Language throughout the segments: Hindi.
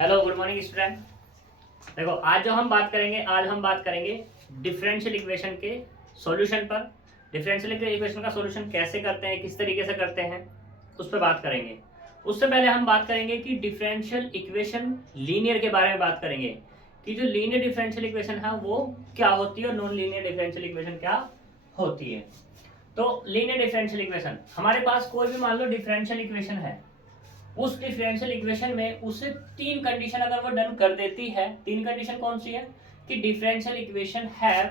Hello good morning student. देखो आज हम बात करेंगे डिफरेंशियल इक्वेशन के सॉल्यूशन पर। डिफरेंशियल इक्वेशन का सॉल्यूशन कैसे करते हैं, किस तरीके से करते हैं, उस पर बात करेंगे। उससे पहले हम बात करेंगे कि डिफरेंशियल इक्वेशन लीनियर के बारे में बात करेंगे कि जो लीनियर डिफरेंशियल इक्वेशन है वो क्या होती है और नॉन लीनियर डिफरेंशियल इक्वेशन क्या होती है। तो लीनियर डिफरेंशियल इक्वेशन, हमारे पास कोई भी मान लो डिफरेंशियल इक्वेशन है, उस डिफरेंशियल इक्वेशन में उसे तीन कंडीशन अगर वो डन कर देती है। तीन कंडीशन कौन सी है कि डिफरेंशियल इक्वेशन है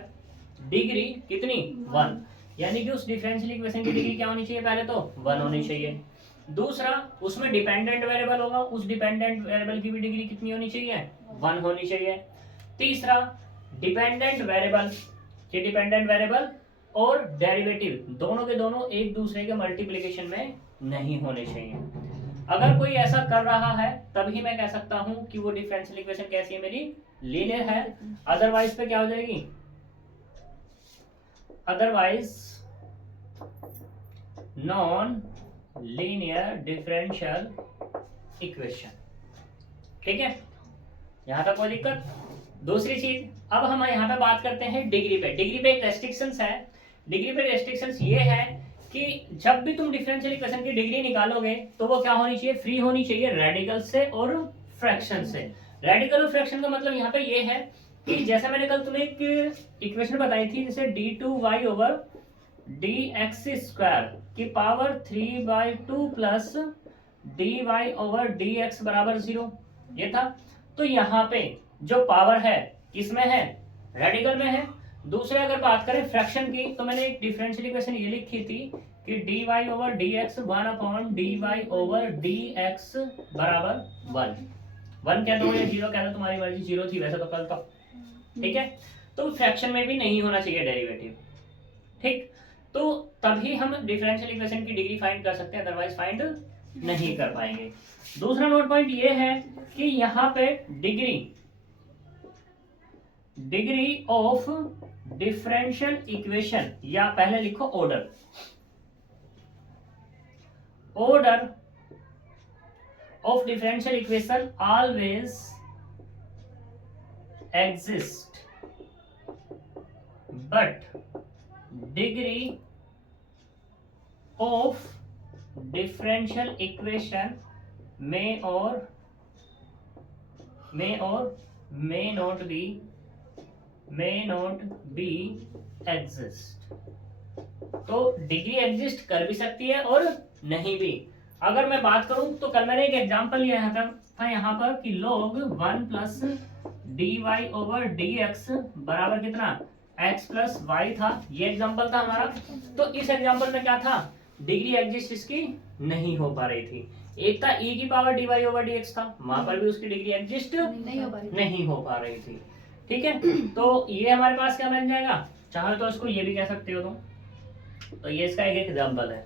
डिग्री कितनी 1, यानी कि उस डिफरेंशियल इक्वेशन की डिग्री क्या होनी चाहिए, पहले तो 1 होनी चाहिए। दूसरा, उसमें डिपेंडेंट वेरिएबल होगा, उस डिपेंडेंट वेरिएबल की भी डिग्री कितनी होनी चाहिए, 1 होनी चाहिए। तीसरा, डिपेंडेंट वेरिएबल, ये डिपेंडेंट वेरिएबल और डेरिवेटिव दोनों के दोनों एक दूसरे के मल्टीप्लिकेशन में नहीं होने चाहिए। अगर कोई ऐसा कर रहा है तभी मैं कह सकता हूं कि वो डिफरेंशियल इक्वेशन कैसी है, मेरी लीनियर है। अदरवाइज पे क्या हो जाएगी, otherwise non linear differential equation. ठीक है, यहां तक कोई दिक्कत। दूसरी चीज, अब हम यहां पे बात करते हैं डिग्री पे। डिग्री पे एक रेस्ट्रिक्शंस है। डिग्री पे रेस्ट्रिक्शंस ये है कि जब भी तुम डिफरेंशियल इक्वेशन की डिग्री निकालोगे तो वो क्या होनी चाहिए, फ्री होनी चाहिए रेडिकल से और फ्रैक्शन से। रेडिकल और फ्रैक्शन का मतलब यहाँ पे ये है कि जैसे मैंने कल तुम्हें एक इक्वेशन बताई थी, जैसे d2y ओवर dx स्क्वायर की power 3/2 plus dy over dx बराबर 0, ये था। तो यहाँ पे जो पावर है किसमें है, रेडिकल में है। दूसरे अगर बात करें फ्रैक्शन की, तो मैंने एक डिफरेंशियल इक्वेशन ये लिखी थी कि dy over dx 1/dy over dx बराबर 1 कह दो या 0 कह दो, तुम्हारी मर्जी। 0 थी वैसे तो कल तो, ठीक है। तो फ्रैक्शन में भी नहीं होना चाहिए डेरिवेटिव, ठीक। तो तभी हम डिफरेंशियल इक्वेशन की डिग्री फाइंड कर सकते हैं, अदरवाइज फाइंड नहीं कर पाएंगे। दूसरा नोट पॉइंट ये है कि यहाँ पे डिग्री ऑफ डिफरेंशियल इक्वेशन, या पहले लिखो order of differential equation always exist, but degree of differential equation may not be exist। तो डिग्री एग्जिस्ट कर भी सकती है और नहीं भी। अगर मैं बात करूं तो कल मैंने एक एग्जांपल लिया था यहाँ पर कि log 1 plus dy over dx बराबर कितना, x प्लस y था। ये एग्जांपल था हमारा। तो इस एग्जांपल में क्या था, डिग्री एग्जिस्ट इसकी नहीं हो पा रही थी। एक था e की पावर dy ओवर dx था, वहां पर भी उसकी डिग्री एग्जिस्ट नहीं हो पा रही थी। ठीक है, तो ये हमारे पास क्या बन जाएगा, चाहे तो इसको ये भी कह सकते हो तुम। तो ये इसका एक एग्जांपल है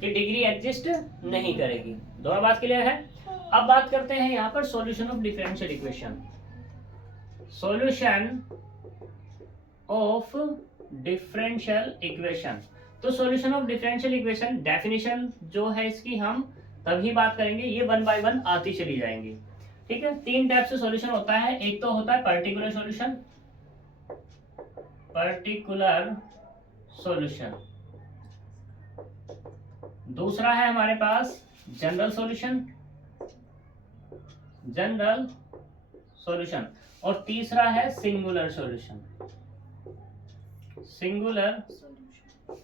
कि डिग्री एग्जिस्ट नहीं करेगी। दोनों बात क्लियर है। अब बात करते हैं यहाँ पर solution of differential equation. Solution of differential equation, तो solution of differential equation definition जो है इसकी हम तभी बात करेंगे, ये 1 बाय 1 आती चली जाएंगी। ठीक है, तीन टाइप से सॉल्यूशन होता है। एक तो होता है पर्टिकुलर सॉल्यूशन, दूसरा है हमारे पास जनरल सॉल्यूशन, और तीसरा है सिंगुलर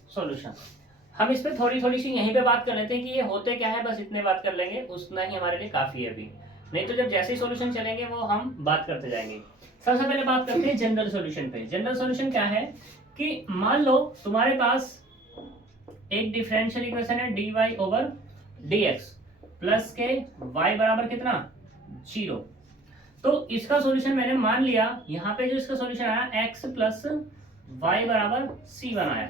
सॉल्यूशन। हम इस पे थोड़ी सी यहीं पे बात कर लेते हैं कि ये होते क्या है, बस इतने बात कर लेंगे, उतना ही हमारे लिए काफी है अभी। नहीं तो जब जैसे ही सॉल्यूशन चलेंगे वो हम बात करते जाएंगे। सबसे पहले बात करते हैं जनरल सॉल्यूशन पे। जनरल सॉल्यूशन क्या है कि मान लो तुम्हारे पास एक डिफरेंशियल इक्वेशन है dy ओवर dx प्लस के y बराबर कितना 0। तो इसका सॉल्यूशन मैंने मान लिया, यहाँ पे जो इसका सॉल्यूशन आया x प्लस y बराबर c1 आया।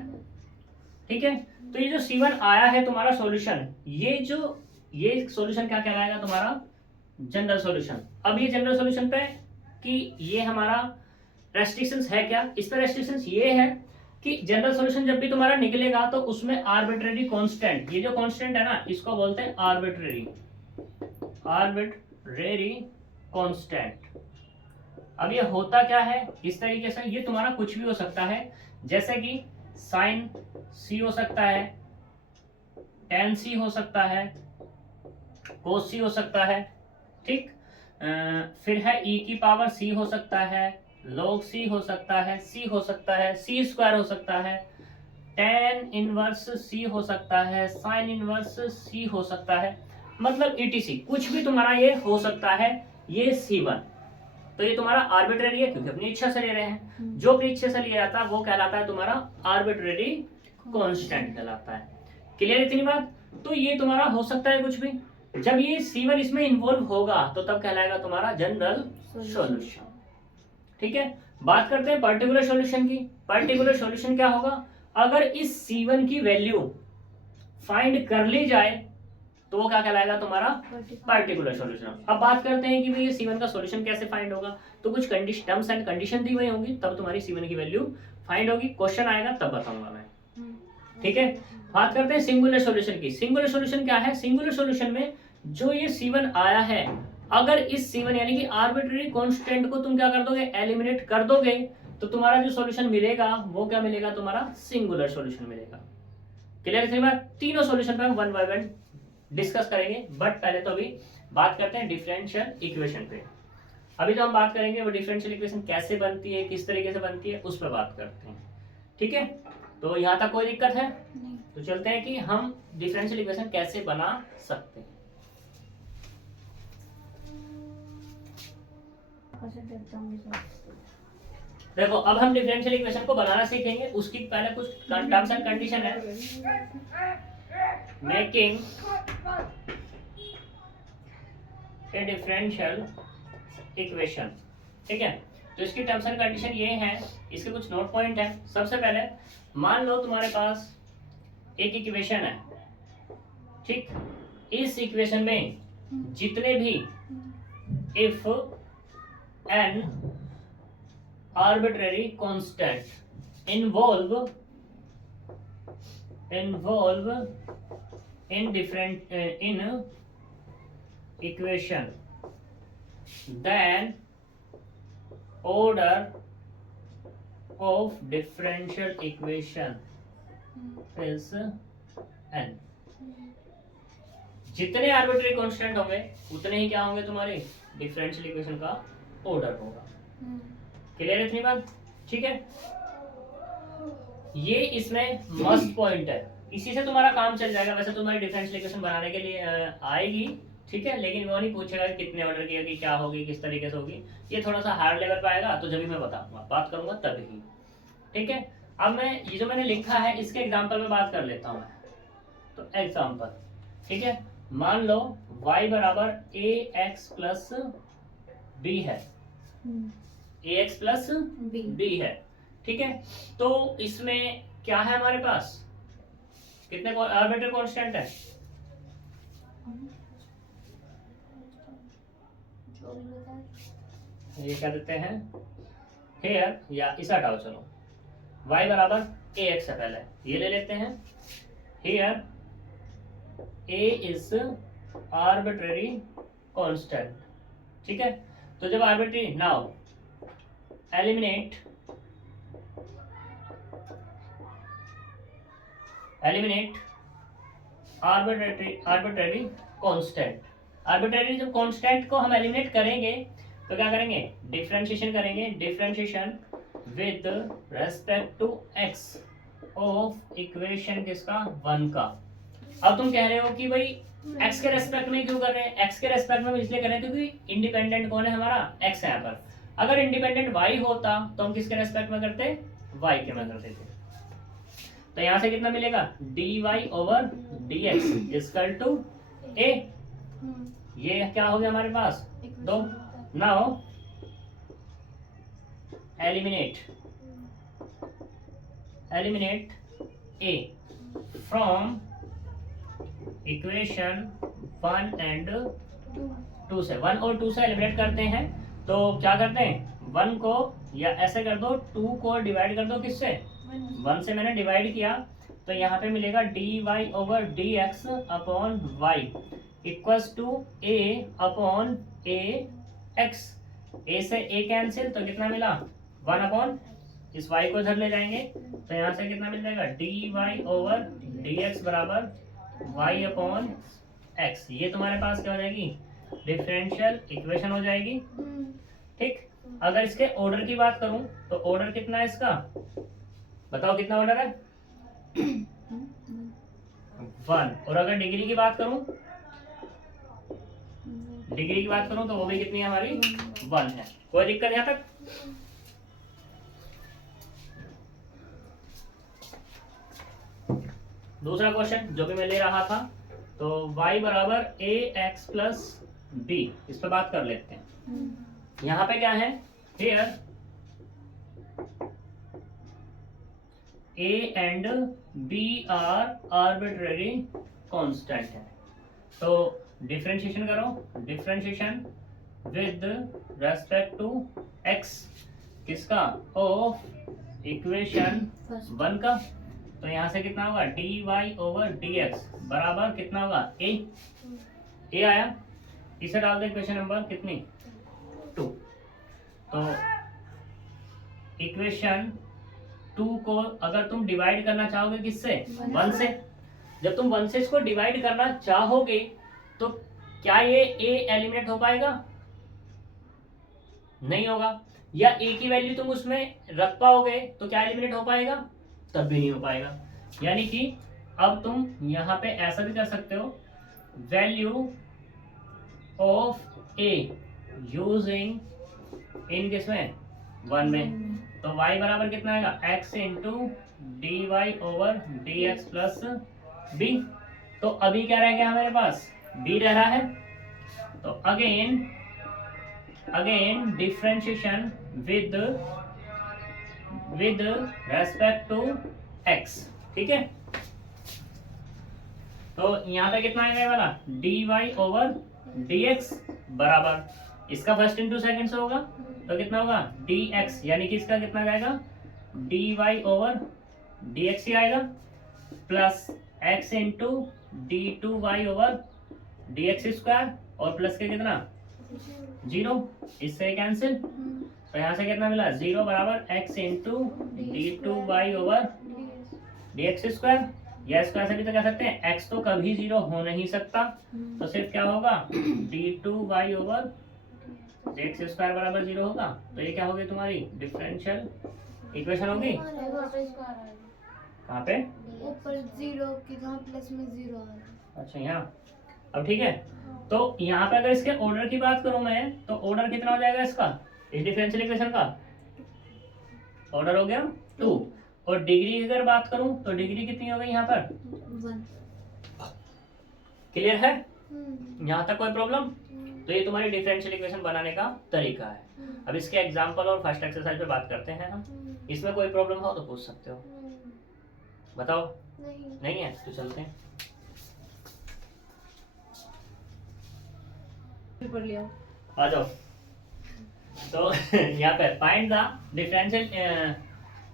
ठीक है, तो ये जो c1 आया है तुम्हारा सॉल्यूशन, ये सॉल्यूशन क्या कहलाएगा तुम्हारा जनरल सॉल्यूशन। अब ये जनरल सॉल्यूशन पे कि ये हमारा रेस्ट्रिक्शंस है क्या, इस पर रेस्ट्रिक्शंस ये है कि जनरल सॉल्यूशन जब भी तुम्हारा निकलेगा तो उसमें आर्बिट्रेरी कांस्टेंट, ये जो कांस्टेंट है ना इसको बोलते हैं आर्बिट्रेरी कांस्टेंट। अब ये होता क्या है इस तरीके से, ये तुम्हारा कुछ भी हो सकता है, जैसे कि साइन सी हो सकता है, टेन सी हो सकता है, कोस सी हो सकता है, ठीक। फिर है ई की पावर सी हो सकता है, log सी हो सकता है, सी हो सकता है, सी स्क्वायर हो सकता है, टेन इनवर्स सी हो सकता है, साइन इनवर्स सी हो सकता है, मतलब ईटीसी कुछ भी तुम्हारा ये हो सकता है। ये C1 तो ये तुम्हारा आर्बिट्रेरी है क्योंकि अपनी इच्छा से ले रहे हैं। जो अपनी इच्छा से लिया जाता है वो कहलाता है तुम्हारा आर्बिट्रेरी कांस्टेंट कहलाता है। क्लियर इतनी बात? तो ये तुम्हारा हो सकता है कुछ भी। जब ये C1 इसमें इन्वॉल्व होगा तो तब कहलाएगा तुम्हारा जनरल सॉल्यूशन। ठीक है, बात करते हैं पर्टिकुलर सॉल्यूशन की। पर्टिकुलर सॉल्यूशन क्या होगा? अगर इस C1 की वैल्यू फाइंड कर ली जाए तो वो क्या कहलाएगा तुम्हारा पर्टिकुलर सॉल्यूशन। अब बात करते हैं कि भाई ये C1 का सॉल्यूशन कैसे फाइंड होगा। तो कुछ टर्म्स एंड कंडीशन दी हुई होंगी तब तुम्हारी C1 की वैल्यू फाइंड होगी। क्वेश्चन आएगा तब बताऊंगा मैं, ठीक है। बात करते हैं सिंगुलर सॉल्यूशन की। सिंगुलर सॉल्यूशन क्या है? सिंगुलर सॉल्यूशन में जो ये C1 आया है, अगर इस C1 यानी कि आर्बिट्रेरी कांस्टेंट को तुम क्या कर दोगे? एलिमिनेट कर दोगे तो तुम्हारा जो सॉल्यूशन मिलेगा वो क्या मिलेगा? तुम्हारा सिंगुलर सॉल्यूशन मिलेगा। क्लियर है? तीनों सॉल्यूशन पे हम वन बाय वन डिस्कस करेंगे, बट पहले तो अभी बात करते हैं डिफरेंशियल इक्वेशन पे। अभी जो हम बात करेंगे वो डिफरेंशियल इक्वेशन कैसे बनती है, किस तरीके से बनती है, उस पर बात करते हैं, ठीक है। तो यहाँ तक कोई दिक्कत है? नहीं। तो चलते हैं कि हम डिफरेंशियल इक्वेशन कैसे बना सकते हैं। देखो अब हम डिफरेंशियल इक्वेशन को बनाना सीखेंगे, उसकी पहले कुछ टर्म्स एंड कंडीशन है। मेकिंग ए डिफरेंशियल इक्वेशन, ठीक है। तो इसकी टर्म्स एंड कंडीशन ये हैं, इसके कुछ नोट पॉइंट हैं। सबसे पहले मान लो तुम्हारे पास एक इक्वेशन है, ठीक। इस इक्वेशन में जितने भी if an arbitrary constant involve in different in equation, then order of differential equation is n। जितने आर्बिट्रेरी कांस्टेंट होंगे उतने ही क्या होंगे? तुम्हारे डिफरेंशियल इक्वेशन का ऑर्डर होगा। क्लियर है इतनी बात? ठीक है, ये इसमें मस्ट पॉइंट है, इसी से तुम्हारा काम चल जाएगा। वैसे तुम्हारी डिफरेंशियल इक्वेशन बनाने के लिए आएगी, ठीक है, लेकिन वो नहीं पूछेगा कितने ऑर्डर की होगी, क्या होगी, किस तरीके से होगी। ये थोड़ा सा हार्ड लेवल पे आएगा तो जब भी मैं बताऊंगा, बात करूंगा तभी, ठीक है। अब मैं ये जो मैंने लिखा है इसके एग्जाम्पल में बात कर लेता हूँ मैं। तो एग्जाम्पल, ठीक है, मान लो y बराबर ax प्लस b है, ax प्लस b है, ठीक है। तो इसमें क्या है हमारे पास? कितने आर्बिट्रेरी कांस्टेंट है? ये क्या देते हैं हेयर, या इस हटाओ, चलो y बराबर ax से पहले ये ले लेते हैं। Here a is arbitrary constant, ठीक है। तो जब arbitrary, now eliminate arbitrary constant. Arbitrary जब कांस्टेंट को हम एलिमिनेट करेंगे तो क्या करेंगे? डिफरेंशिएशन करेंगे। Differentiation with respect to x of equation किसका? 1 का। अब तुम कह रहे हो कि भाई x के रेस्पेक्ट में क्यों कर रहे हैं? x के रेस्पेक्ट में इसलिए कर रहे हैं क्योंकि इंडिपेंडेंट कौन है? हमारा x है यहाँ पर। अगर इंडिपेंडेंट y होता तो हम किसके रेस्पेक्ट में करते? y के में करते थे। तो यहां से कितना मिलेगा? dy over dx equal to a। ये क्या हो गया हमारे पास? 2। Now eliminate a from equation 1 and 2 से। 1 और 2 से एलिमिनेट करते हैं तो क्या करते हैं? 1 को या ऐसे कर दो, 2 को डिवाइड कर दो किससे? 1 से मैंने डिवाइड किया तो यहाँ पे मिलेगा dy over dx upon y equals to a upon a x, a से ए कैंसिल तो कितना मिला 1 अपॉन, इस y को इधर ले जाएंगे तो यहाँ से कितना मिल जाएगा d y over d x बराबर y अपॉन एक्स। ये तुम्हारे पास क्या हो जाएगी डिफरेंशियल इक्वेशन हो जाएगी। ठीक, अगर इसके ऑर्डर की बात करूं तो ऑर्डर कितना है इसका, बताओ कितना ऑर्डर है 1। और अगर डिग्री की बात करूं, डिग्री की बात करूं तो वो भी कितनी है हमारी 1 है। कोई दिक्कत यहाँ तक? दूसरा क्वेश्चन जो भी मैं ले रहा था, तो y बराबर ए एक्स प्लस बी, इस पर बात कर लेते हैं। यहाँ पे क्या है, here a and b are arbitrary constant है। तो डिफरेंशिएशन करो, differentiation with respect to x किसका, ऑफ इक्वेशन 1 का। तो यहाँ से कितना होगा d y over d x बराबर कितना होगा ए आया, इसे डाल दे इक्वेशन नंबर कितनी 2। तो इक्वेशन 2 को अगर तुम डिवाइड करना चाहोगे किससे 1 से, जब तुम 1 से इसको डिवाइड करना चाहोगे तो क्या ये ए एलिमिनेट हो पाएगा, नहीं होगा। या ए की वैल्यू तुम उसमें रख पाओगे तो क्या एलिमिनेट हो पाएगा, तब भी नहीं हो पाएगा। यानी कि अब तुम यहाँ पे ऐसा भी कर सकते हो, value of a using in किसमें 1 में, तो y बराबर कितना आएगा x into d y over d x plus b. तो अभी क्या रह गया हमारे पास b रह रहा है। तो again differentiation with respect to x, ठीक है। तो यहाँ पे कितना आएगा ये वाला d y over d x बराबर, इसका फर्स्ट इंटू सेकेंड से होगा तो कितना होगा डी एक्स, यानी कि इसका कितना जाएगा d y over d x ही आएगा, plus x into d two y over d x square, और प्लस के कितना 0, इससे कैंसिल। तो यहाँ से कितना मिला 0 बराबर x into d two y over d x square. या स्क्वायर से भी तो कह सकते हैं x तो कभी 0 हो नहीं सकता, तो सिर्फ क्या होगा d two y over d x square बराबर 0 होगा। तो ये क्या होगी तुम्हारी डिफरेंशियल इक्वेशन होगी। कहाँ पे ऊपर 0 के जहाँ प्लस में 0 आ रहा है। अच्छा यहाँ, अब ठीक है। तो यहाँ पे अगर इसके ऑर्डर की बात करूं मैं, तो ऑर्डर कितना हो जाएगा इसका, इस डिफरेंशियल इक्वेशन का ऑर्डर हो गया 2। और डिग्री की अगर बात करूं तो डिग्री कितनी हो गई यहाँ पर 1। क्लियर है यहाँ तक, कोई प्रॉब्लम? तो ये तुम्हारी डिफरेंशियल इक्वेशन बनाने का तरीका है। अब इसके एग्जांपल और फर्स्ट एक्सरसाइज पे बात करते हैं हम। इसमें कोई प्रॉब्लम हो तो पूछ सकते हो, बताओ। नहीं है तो चलते हैं। आ जाओ। तो यहाँ पे find the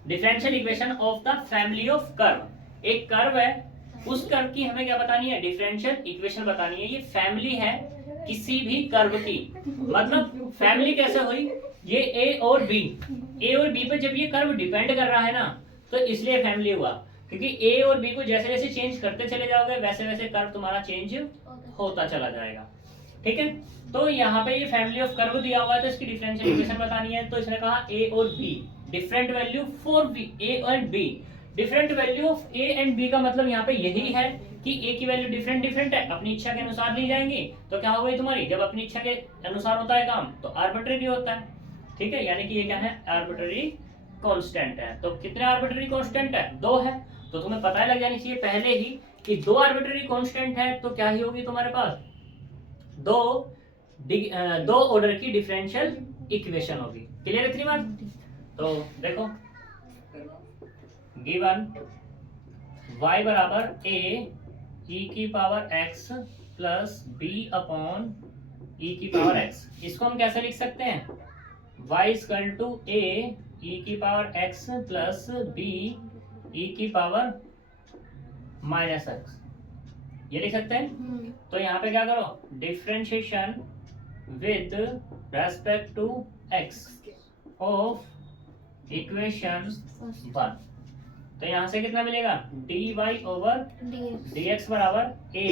differential equation of the family of curve. एक कर्व है, उस कर्व की हमें क्या बतानी है, डिफरेंशियल इक्वेशन बतानी है। ये फैमिली है किसी भी कर्व की, मतलब फैमिली कैसे हुई, ये ए और बी पे जब ये कर्व डिपेंड कर रहा है ना, तो इसलिए फैमिली हुआ। क्योंकि ए और बी को जैसे जैसे चेंज करते चले जाओगे वैसे वैसे कर्व तुम्हारा चेंज होता चला जाएगा, ठीक है। तो यहाँ पे ये फैमिली ऑफ कर्व दिया हुआ है, तो इसकी डिफरेंशियल इक्वेशन बतानी है। तो इसने कहा ए और b different value for b, a and b different value of a and b का मतलब यहाँ पे यही है कि ए की वैल्यू डिफरेंट है, अपनी इच्छा के अनुसार ली जाएंगी। तो क्या हो गई तुम्हारी, जब अपनी इच्छा के अनुसार होता है काम तो आर्बिट्रेरी होता है, ठीक है। यानी कि ये क्या है आर्बिट्रेरी कांस्टेंट है। तो कितने आर्बिट्रेरी कांस्टेंट है, 2 है। तो तुम्हें पता लग जानी चाहिए पहले ही कि 2 आर्बिट्रेरी कांस्टेंट है, तो क्या ही होगी तुम्हारे पास 2 ऑर्डर की डिफरेंशियल इक्वेशन होगी। क्लियर है इतनी बात? तो देखो गिवन y बराबर a e की power x plus b upon e की पावर x, इसको हम कैसे लिख सकते हैं, y equal to a e की power x plus b e की पावर माइनस x, ये लिख सकते हैं। तो यहाँ पे क्या करो, differentiation with respect to x of equation 1। तो यहाँ से कितना मिलेगा dy ओवर dx बराबर a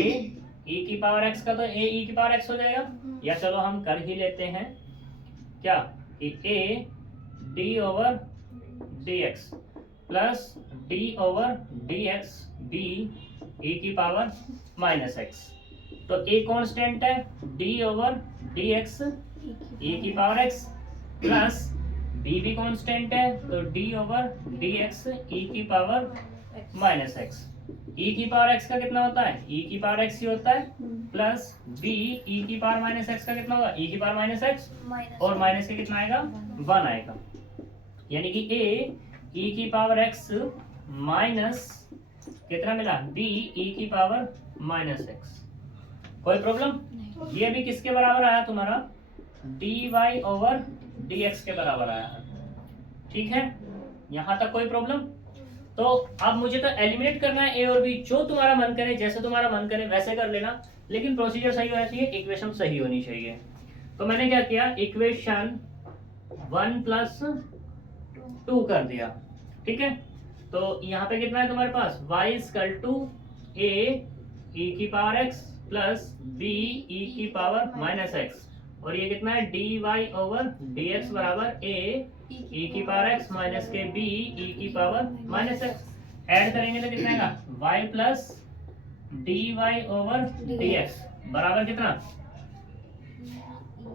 e की पावर x का तो a e की पावर x हो जाएगा, या चलो हम कर ही लेते हैं क्या कि a d over dx plus d over dx b e की पावर माइनस x। तो a कांस्टेंट है d ओवर dx e की पावर x प्लस b भी कांस्टेंट है तो d ओवर dx e की पावर माइनस x। e की पावर x का कितना होता है e की पावर x ही होता है प्लस b e की पावर माइनस x का कितना होगा e की पावर माइनस x और माइनस के कितना आएगा 1 आएगा, यानी कि a e की पावर x माइनस कितना मिला b e की पावर माइनस x। कोई प्रॉब्लम? ये भी किसके बराबर आया तुम्हारा dy ओवर dx के बराबर आया है, ठीक है। यहाँ तक कोई प्रॉब्लम? तो अब मुझे तो एलिमिनेट करना है ए और बी, जो तुम्हारा मन करे जैसे तुम्हारा मन करे वैसे कर लेना, लेकिन प्रोसीजर सही होना चाहिए, इक्वेशन सही होनी चाहिए। तो मैंने क्या किया इक्वेशन 1 प्लस 2 कर दिया, ठीक है। तो यहाँ पे कितना है तुम्हारे पास y equal to a e की power x plus b e की पावर माइनस x, और ये कितना है dy ओवर dx बराबर a e की पावर x माइनस के b e की पावर माइनस x। ऐड करेंगे तो कितना आएगा y plus dy over dx बराबर कितना,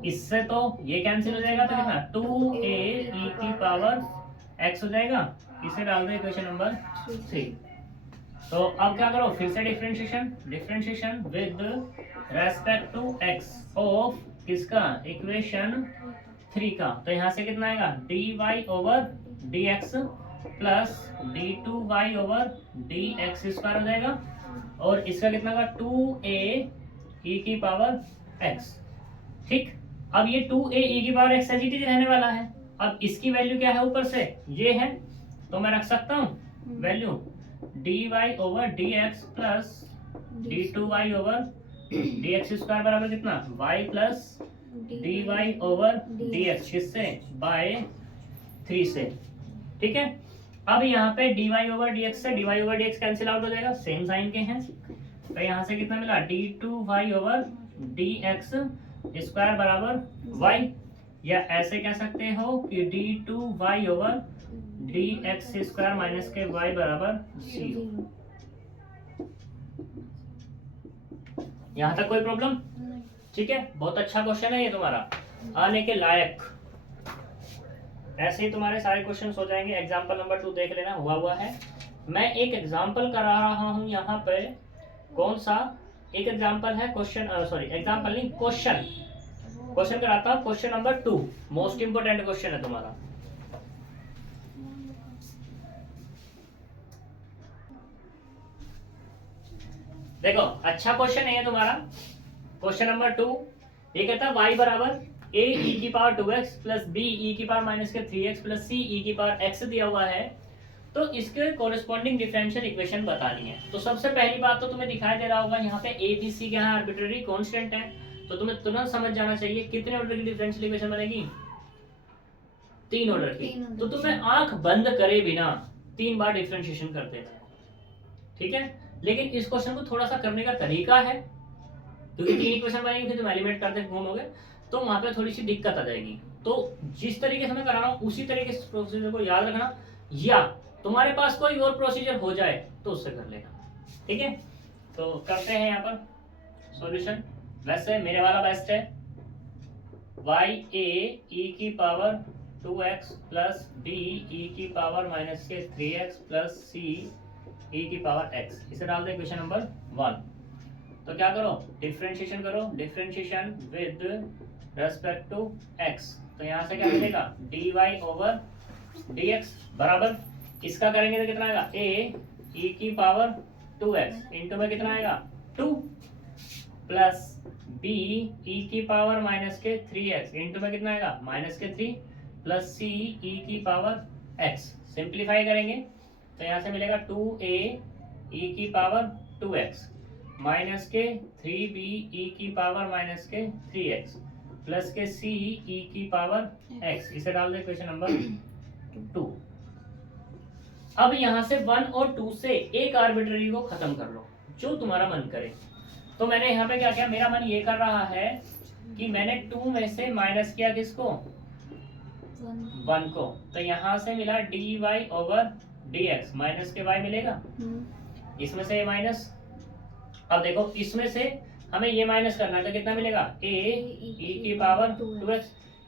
इससे तो ये कैंसिल हो जाएगा तो कितना 2a e की पावर x हो जाएगा। इसे डाल दो इक्वेशन नंबर 3। तो अब क्या करो फिर से differentiation with respect to x of किसका इक्वेशन 3 का। तो यहाँ से कितना आएगा dy over dx plus d2y over dx square हो जाएगा, और इसका कितना का 2a e की पावर x, ठीक। अब ये 2a e की power x as it is रहने वाला है। अब इसकी वैल्यू क्या है ऊपर से ये है, तो मैं रख सकता हूँ value dy over dx plus d2y over dx square बराबर कितना y plus dy over dx किससे बाय 3 से, ठीक है। अब यहाँ पे dy ओवर dx से dy over dx cancel out हो जाएगा, सेम साइन के हैं। तो यहाँ से कितना मिला d2y ओवर dx स्क्वायर बराबर y, या ऐसे कह सकते हो कि d2y over dx square minus के y बराबर 0। यहाँ तक कोई प्रॉब्लम? ठीक है, बहुत अच्छा क्वेश्चन है ये तुम्हारा, आने के लायक। ऐसे ही तुम्हारे सारे क्वेश्चंस हो जाएंगे। एग्जांपल नंबर 2 देख लेना, हुआ है। मैं एक एग्जांपल करा रहा हूँ यहाँ पे, कौन सा एक एग्जांपल है एग्जांपल नहीं क्वेश्चन कराता हूँ। Question number 2 most important question है तुम्हारा। देखो अच्छा क्वेश्चन है ये तुम्हारा, क्वेश्चन नंबर 2। ये कहता है y बराबर a e की power 2x plus b e की पावर माइनस के 3x प्लस c e की पावर x दिया हुआ है, तो इसके कोरिस्पॉन्डिंग डिफरेंशियल इक्वेशन बतानी है। तो सबसे पहली बात तो तुम्हें दिखाई दे रहा होगा यहाँ पे a b c के यहाँ आर्बिट्रेरी कांस्टेंट है, तो तुम्हें तुरंत समझ जाना चाहिए कितने ऑर्डर की डिफरेंशियल इक्वेशन बनेगी 3 ऑर्डर की। तो तुम्हें आंख बंद करे बिना 3 बार डिफरेंशिएशन कर देना है, ठीक है। लेकिन इस क्वेश्चन को थोड़ा सा करने का तरीका है, क्योंकि 3 इक्वेशन बनेगी फिर तुम एलिमिनेट करते घूमोगे तो वहां पे थोड़ी सी दिक्कत आ जाएगी। तो जिस तरीके से मैं करा रहा हूँ उसी तरीके से प्रोसीजर को याद रखना, या तुम्हारे पास कोई और प्रोसीजर हो जाए तो उससे कर लेना, ठीक है। तो करते हैं यहाँ पर सॉल्यूशन। वैसे मेरे वाला बेस्ट है, y a e की power 2x plus b e की पावर माइनस के 3x प्लस c e की पावर x। इसे डाल दे इक्वेशन नंबर 1। तो क्या करो डिफरेंशिएशन करो, differentiation with respect to x। तो यहाँ से क्या मिलेगा dy ओवर dx बराबर, इसका करेंगे तो कितना आएगा a e की पावर 2x इंटू में कितना आएगा 2 प्लस b e की पावर माइनस के 3x इंटू में कितना आएगा माइनस के 3 प्लस c e की पावर x। सिंप्लीफाई करेंगे तो यहाँ से मिलेगा 2a e की पावर 2x माइनस के 3b e की पावर माइनस के 3x प्लस के सी ई की पावर एक्स, इसे डाल दे इक्वेशन नंबर 2। अब यहाँ से 1 और 2 से एक आर्बिट्ररी को खत्म कर लो जो तुम्हारा मन करे। तो मैंने यहाँ पे क्या किया, मेरा मन ये कर रहा है कि मैंने 2 में से माइनस किया किसको, 1 को, तो यहाँ से मिला d y over d x, minus के y मिलेगा, इसमें से ये माइनस। अब देखो इसमें से हमें ये माइनस करना है तो कितना मिलेगा, a e की पावर 2x,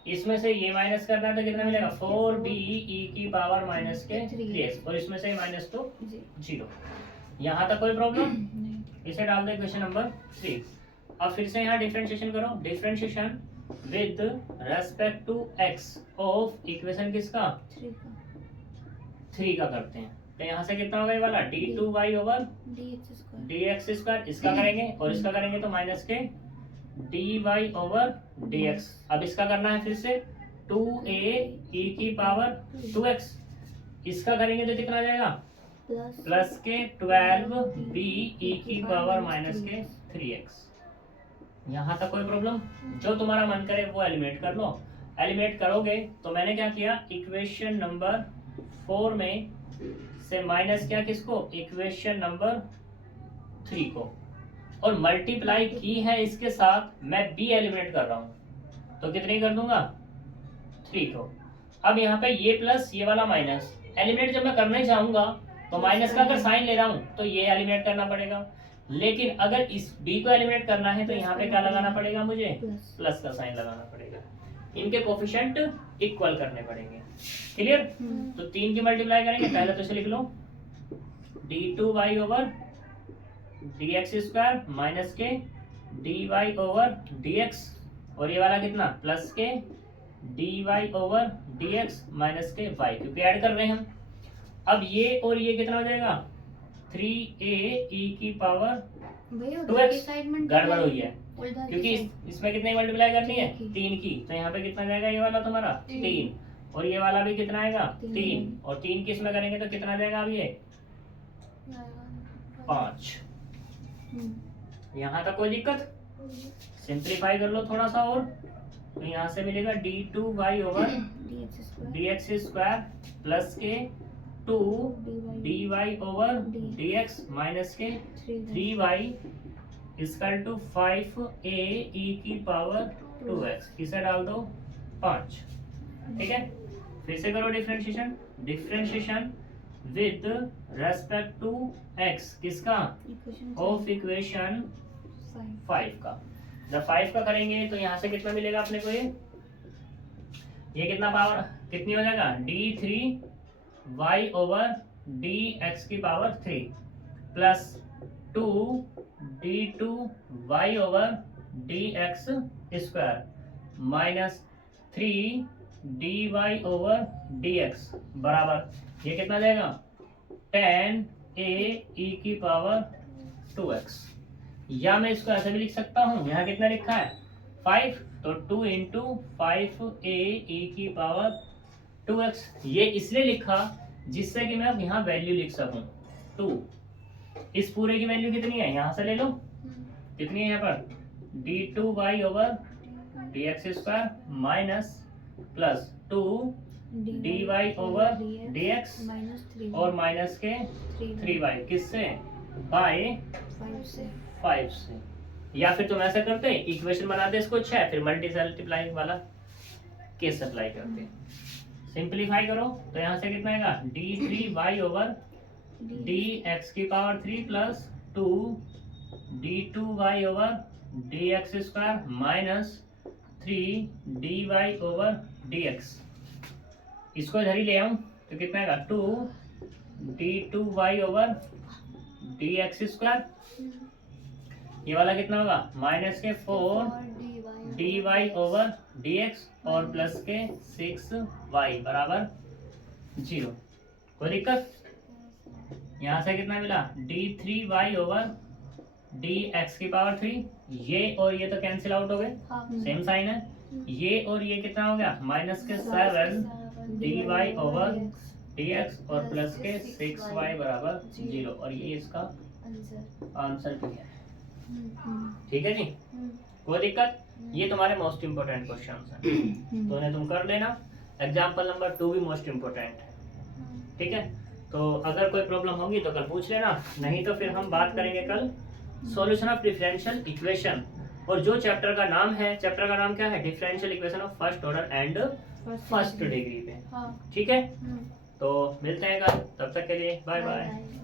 इसमें से ये माइनस करना है तो कितना मिलेगा, 4b e की पावर माइनस के 3x, और इसमें से माइनस तो 0। यहाँ तक कोई प्रॉब्लम, इसे डाल दो इक्वेशन नंबर 3। अब फिर से यहाँ डिफरेंशिएशन करो, differentiation with respect to x of equation किसका, 3 का करते हैं। तो यहाँ से कितना होगा ये वाला, d2y ओवर dx स्क्वायर, इसका करेंगे और इसका करेंगे तो माइनस के dy ओवर dx। अब इसका करना है फिर से 2a e की पावर 2x, इसका करेंगे तो कितना आ जाएगा, प्लस के 12b e की पावर माइनस के 3x। यहाँ तक कोई प्रॉब्लम, जो तुम्हारा मन करे वो एलिमिनेट कर लो। एलिमिनेट करोगे तो मैंने क्या किया, इक्वेशन नंबर 4 में से माइनस किया किसको, इक्वेशन नंबर 3 को, और मल्टीप्लाई की है इसके साथ मैं b एलिमिनेट कर रहा हूं तो कितनी कर दूंगा, 3 को। अब यहाँ पे ये प्लस ये वाला माइनस एलिमिनेट जब मैं करने जाऊंगा तो माइनस का अगर साइन ले रहा हूं तो ये एलिमिनेट करना पड़ेगा, लेकिन अगर इस b को एलिमिनेट करना है तो यहाँ पे क्या लगाना पड़ेगा, मुझे प्लस का साइन लगाना पड़ेगा, इनके कोफिशिएंट इक्वल करने पड़ेंगे। क्लियर। तो 3 की मल्टीप्लाई करेंगे, पहले तो इसे लिख लो d2y over dx square minus के dy ओवर dx, और ये वाला कितना, प्लस के dy ओवर dx माइनस के y, क्योंकि ऐड कर रहे हैं हम। अब ये और ये कितना हो जाएगा, 3a e की पावर 2x, गड़बड़ हुई है क्योंकि इसमें कितनी मल्टीप्लाई करनी है, 3 की, तो यहाँ पे कितना जाएगा, ये वाला तुम्हारा 3, और ये वाला भी कितना आएगा, 3, और 3 की इसमें करेंगे तो कितना जाएगा, अब ये 5। यहाँ तक कोई दिक्कत, सिंप्लीफाई कर लो थोड़ा सा और, तो यहाँ से मिलेगा d2y over dx square plus के 2dy ओवर dx माइनस के 3y equal to 5a e की पावर 2x, इसे डाल दो 5। ठीक है, फिर से करो differentiation, differentiation with respect to x किसका, ऑफ इक्वेशन 5 का। जब 5 का करेंगे तो यहाँ से कितना मिलेगा अपने को, ये कितना पावर कितनी हो जाएगा, d3y ओवर dx की power 3 plus 2d2y over dx square minus 3dy over dx बराबर ये कितना जाएगा, 10a e की पावर 2x। या मैं इसको ऐसे भी लिख सकता हूँ, यहाँ कितना लिखा है 5, तो 2 इंटू 5a e की पावर 2x। ये इसलिए लिखा जिससे कि मैं अब यहाँ वैल्यू लिख सकूँ 2। इस पूरे की वैल्यू कितनी है, यहाँ से ले लो, कितनी है यहाँ पर d2y over dx square minus plus 2dy over dx और माइनस के 3y, किससे, बाय 5 से। या फिर तुम ऐसा करते इक्वेशन बनाते इसको 6, फिर मल्टीप्लाई वाला केस अप्लाई करते, सिंप्लीफाई करो तो यहाँ से कितना आएगा, d3y ओवर dx की power 3 plus 2d2y over dx square minus 3dy over dx। इसको इधर ही ले आऊं तो कितना आएगा, 2d2y ओवर dx स्क्वायर, ये वाला कितना होगा, माइनस के 4dy ओवर dx और प्लस के 6y बराबर 0। कोई दिक्कत, यहाँ से कितना मिला, d3y ओवर dx की पावर 3, ये और ये तो कैंसिल आउट हो गए, सेम साइन है, ये और ये कितना हो गया, माइनस के 7dy ओवर dx और प्लस के 6y बराबर 0, और ये इसका आंसर भी है। ठीक है जी। कोई दिक्कत? ये तुम्हारे मोस्ट इम्पोर्टेंट क्वेश्चन हैं, तो उन्हें तुम कर लेना। एग्जाम्पल नंबर 2 भी मोस्ट इम्पोर्टेंट है, ठीक है। तो अगर कोई प्रॉब्लम होगी तो कल पूछ लेना, नहीं तो फिर हम बात करेंगे कल सॉल्यूशन ऑफ डिफरेंशियल इक्वेशन। और जो चैप्टर का नाम है, चैप्टर का नाम क्या है? Differential equation of first order and first degree पे, हाँ। ठीक है। तो मिलते हैं कल, तब तक के लिए बाय बाय। बाय।